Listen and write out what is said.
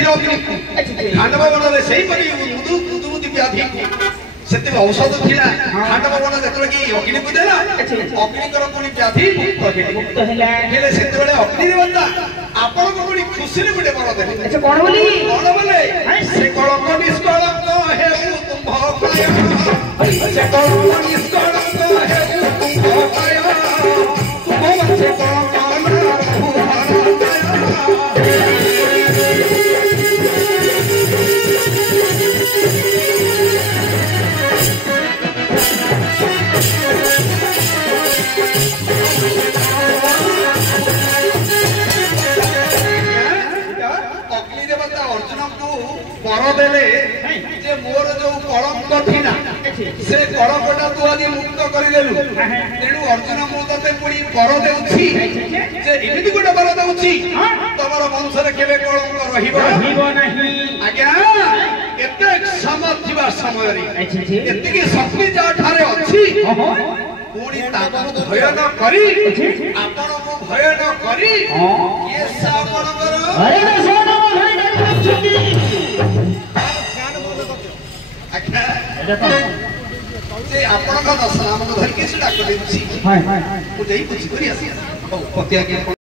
ଥିଲା ଅଗ୍ନିକୁ ଖାଣ୍ଡବ ବନରେ ସେଇପରି ବୁଦବୁଦି ବ୍ୟାଧି ସେତେ ଔଷଧ ଥିଲା ଖାଣ୍ଡବ ବନ ଯେତେବେଳେ କି ଅଗ୍ନିକୁ ଦେଲା ଅଗ୍ନିଙ୍କର ପୁଣି ବ୍ୟାଧି ମୁକ୍ତ ହେଲା ହେଲେ ସେତେବେଳେ ଅଗ୍ନି ଦେବତା ଆପଣଙ୍କ ପୁଣି ଖୁସିରେ ଗୋଟେ ବର ଦେଲେ କଣ ବୋଲି ସେ କଳଙ୍କ ନିଷ୍କଳଙ୍କ ହେଉ ତୁମ୍ଭ କାୟ ସେ କଳଙ୍କ ନିଷ୍କଳଙ୍କ ହେଉ ତୁମ୍ଭ କାୟ ତୁମ୍ଭ ସେ କଳଙ୍କ बर देले जे मोर जो कलंक थिला से कलंकटा तू आदि मुक्त करि देलु तेनु अर्जुन मु तते पुणी बर देउछि जे एमिति गोटे बर देउछि तमर वंश रे केबे कलंक रहिबो नाही आज्ञा एते समथिबा समय रे एते की शक्ति जा ठारे अछि पुणी ताको भय न करी आपण को भय न करी ये सापण करो अरे सोना भय न छुटी आपण का दर्शन आम धरिकी से डाक देछि हां हां मुझे ही कुछ करी आसी पतिया के